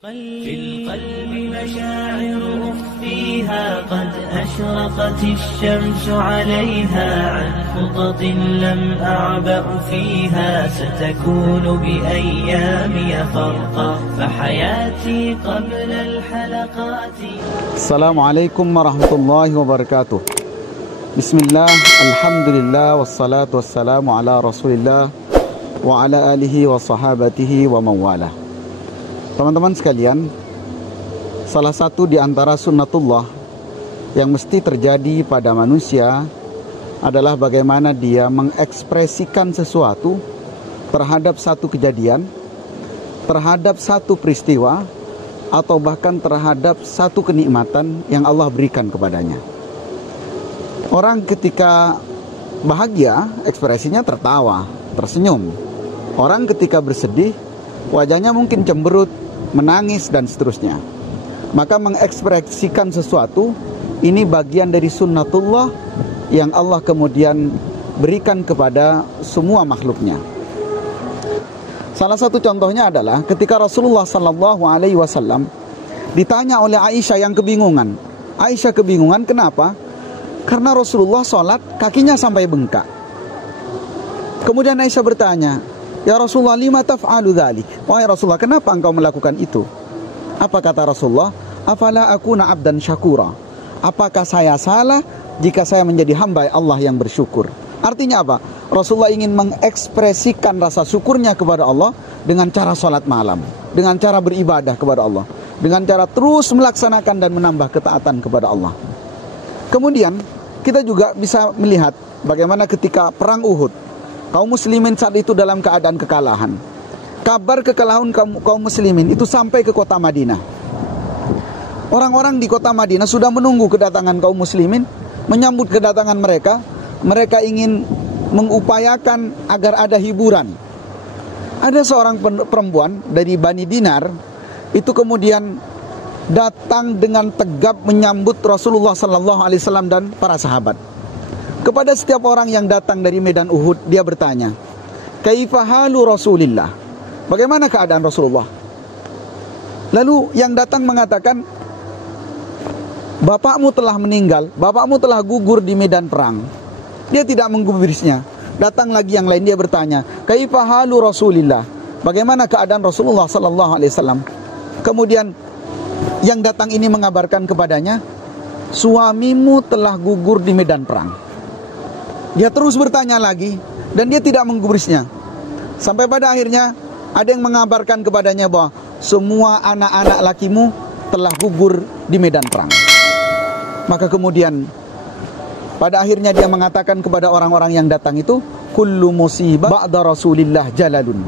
في القلب مشاعر أخفيها قد أشرقت الشمس عليها عن خطط لم أعبأ فيها ستكون بأيامي فرقا فحياتي قبل الحلقات. السلام عليكم ورحمة الله وبركاته. بسم الله الحمد لله والصلاة والسلام على رسول الله وعلى آله وصحابته ومن والاه. Teman-teman sekalian, salah satu di antara sunnatullah yang mesti terjadi pada manusia adalah bagaimana dia mengekspresikan sesuatu terhadap satu kejadian, terhadap satu peristiwa, atau bahkan terhadap satu kenikmatan yang Allah berikan kepadanya. Orang ketika bahagia, ekspresinya tertawa, tersenyum. Orang ketika bersedih, wajahnya mungkin cemberut, menangis, dan seterusnya. Maka mengekspresikan sesuatu ini bagian dari sunnatullah yang Allah kemudian berikan kepada semua makhluknya. Salah satu contohnya adalah ketika Rasulullah SAW ditanya oleh Aisyah yang kebingungan. Aisyah kebingungan kenapa? Karena Rasulullah sholat kakinya sampai bengkak. Kemudian Aisyah bertanya, "Ya Rasulullah, lima taf'alu dzalik?" Wahai Rasulullah, kenapa engkau melakukan itu? Apa kata Rasulullah? "Afala akuna 'abdan syakura?" Apakah saya salah jika saya menjadi hamba Allah yang bersyukur? Artinya apa? Rasulullah ingin mengekspresikan rasa syukurnya kepada Allah dengan cara sholat malam, dengan cara beribadah kepada Allah, dengan cara terus melaksanakan dan menambah ketaatan kepada Allah. Kemudian kita juga bisa melihat bagaimana ketika perang Uhud, kaum muslimin saat itu dalam keadaan kekalahan. Kabar kekalahan kaum muslimin itu sampai ke kota Madinah. Orang-orang di kota Madinah sudah menunggu kedatangan kaum muslimin. Menyambut kedatangan mereka, mereka ingin mengupayakan agar ada hiburan. Ada seorang perempuan dari Bani Dinar, itu kemudian datang dengan tegap menyambut Rasulullah SAW dan para sahabat. Kepada setiap orang yang datang dari medan Uhud, dia bertanya, "Kaifa halu Rasulillah?" Bagaimana keadaan Rasulullah? Lalu yang datang mengatakan, "Bapakmu telah meninggal, bapakmu telah gugur di medan perang." Dia tidak menggubrisnya. Datang lagi yang lain, dia bertanya, "Kaifa halu Rasulillah?" Bagaimana keadaan Rasulullah SAW? Kemudian yang datang ini mengabarkan kepadanya, "Suamimu telah gugur di medan perang." Dia terus bertanya lagi dan dia tidak menggubrisnya. Sampai pada akhirnya ada yang mengabarkan kepadanya bahwa semua anak-anak lakimu telah gugur di medan perang. Maka kemudian pada akhirnya dia mengatakan kepada orang-orang yang datang itu, "Kullu musibah ba'da Rasulillah jalalun."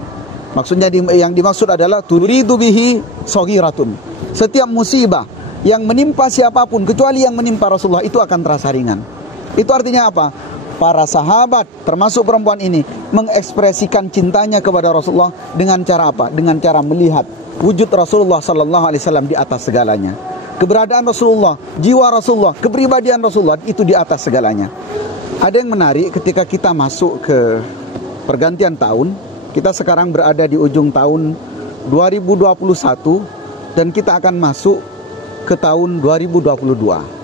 Maksudnya yang dimaksud adalah turidu bihi saghiratun. Setiap musibah yang menimpa siapapun kecuali yang menimpa Rasulullah itu akan terasa ringan. Itu artinya apa? Para sahabat termasuk perempuan ini mengekspresikan cintanya kepada Rasulullah dengan cara apa? Dengan cara melihat wujud Rasulullah SAW di atas segalanya. Keberadaan Rasulullah, jiwa Rasulullah, kepribadian Rasulullah itu di atas segalanya. Ada yang menarik ketika kita masuk ke pergantian tahun. Kita sekarang berada di ujung tahun 2021 dan kita akan masuk ke tahun 2022.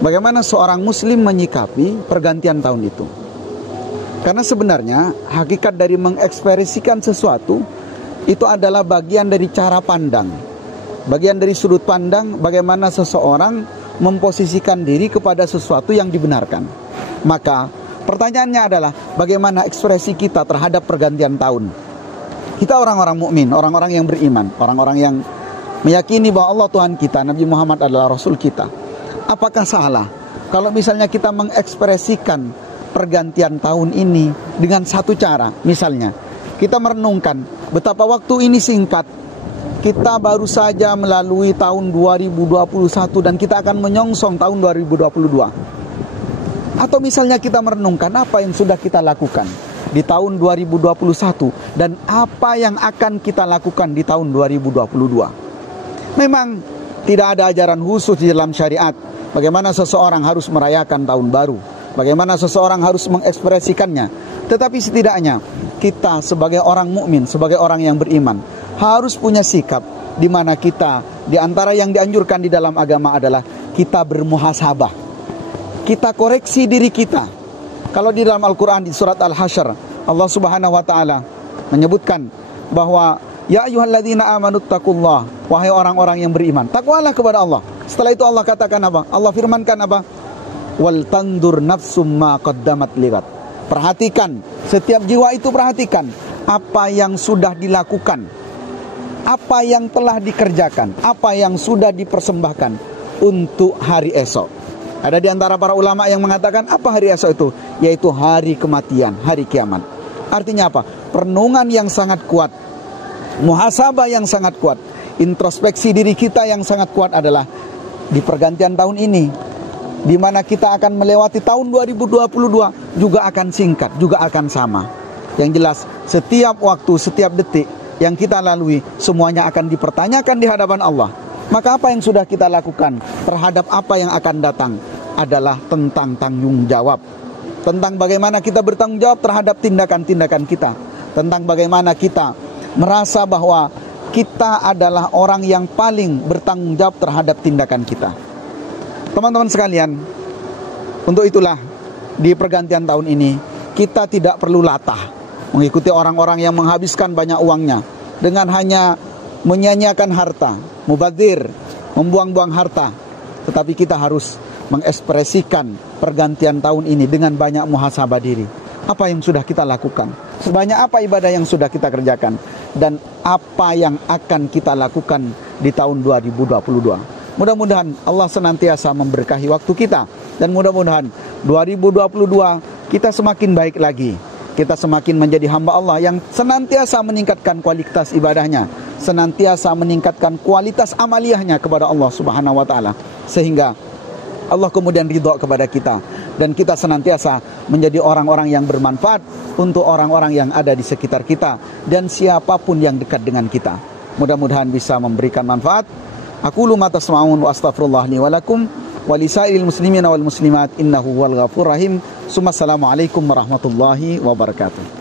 Bagaimana seorang muslim menyikapi pergantian tahun itu? Karena sebenarnya hakikat dari mengekspresikan sesuatu itu adalah bagian dari cara pandang, bagian dari sudut pandang bagaimana seseorang memposisikan diri kepada sesuatu yang dibenarkan. Maka pertanyaannya adalah bagaimana ekspresi kita terhadap pergantian tahun? Kita orang-orang mukmin, orang-orang yang beriman, orang-orang yang meyakini bahwa Allah Tuhan kita, Nabi Muhammad adalah Rasul kita. Apakah salah kalau misalnya kita mengekspresikan pergantian tahun ini dengan satu cara? Misalnya kita merenungkan betapa waktu ini singkat. Kita baru saja melalui tahun 2021 dan kita akan menyongsong tahun 2022. Atau misalnya kita merenungkan apa yang sudah kita lakukan di tahun 2021 dan apa yang akan kita lakukan di tahun 2022. Memang tidak ada ajaran khusus di dalam syariat bagaimana seseorang harus merayakan tahun baru, bagaimana seseorang harus mengekspresikannya. Tetapi setidaknya kita sebagai orang mukmin, sebagai orang yang beriman, harus punya sikap di mana kita, di antara yang dianjurkan di dalam agama adalah kita bermuhasabah. Kita koreksi diri kita. Kalau di dalam Al-Quran di surat Al-Hasyr, Allah Subhanahu wa taala menyebutkan bahwa ya ayyuhalladzina amanu taqullah, wahai orang-orang yang beriman, takwalah kepada Allah. Setelah itu Allah katakan apa? Allah firmankan apa? Wal tandur nafsum ma qaddamat ligat. Perhatikan, setiap jiwa itu perhatikan apa yang sudah dilakukan, apa yang telah dikerjakan, apa yang sudah dipersembahkan untuk hari esok. Ada di antara para ulama yang mengatakan apa hari esok itu? Yaitu hari kematian, hari kiamat. Artinya apa? Perenungan yang sangat kuat, muhasabah yang sangat kuat, introspeksi diri kita yang sangat kuat adalah di pergantian tahun ini, di mana kita akan melewati tahun 2022 juga akan singkat, juga akan sama. Yang jelas, setiap waktu, setiap detik yang kita lalui, semuanya akan dipertanyakan di hadapan Allah. Maka apa yang sudah kita lakukan terhadap apa yang akan datang adalah tentang tanggung jawab. Tentang bagaimana kita bertanggung jawab terhadap tindakan-tindakan kita. Tentang bagaimana kita merasa bahwa kita adalah orang yang paling bertanggung jawab terhadap tindakan kita. Teman-teman sekalian, untuk itulah di pergantian tahun ini kita tidak perlu latah mengikuti orang-orang yang menghabiskan banyak uangnya dengan hanya menyia-nyiakan harta, mubadzir, membuang-buang harta. Tetapi kita harus mengekspresikan pergantian tahun ini dengan banyak muhasabah diri. Apa yang sudah kita lakukan? Sebanyak apa ibadah yang sudah kita kerjakan? Dan apa yang akan kita lakukan di tahun 2022? Mudah-mudahan Allah senantiasa memberkahi waktu kita. Dan mudah-mudahan 2022 kita semakin baik lagi. Kita semakin menjadi hamba Allah yang senantiasa meningkatkan kualitas ibadahnya, senantiasa meningkatkan kualitas amaliyahnya kepada Allah Subhanahu wa taala, sehingga Allah kemudian ridha kepada kita dan kita senantiasa menjadi orang-orang yang bermanfaat untuk orang-orang yang ada di sekitar kita dan siapapun yang dekat dengan kita. Mudah-mudahan bisa memberikan manfaat. Aqulu ma tasma'un wa astaghfirullah li wa lakum wa lisairil muslimina wal muslimat innahu wal ghafurur rahim. Assalamualaikum warahmatullahi wabarakatuh.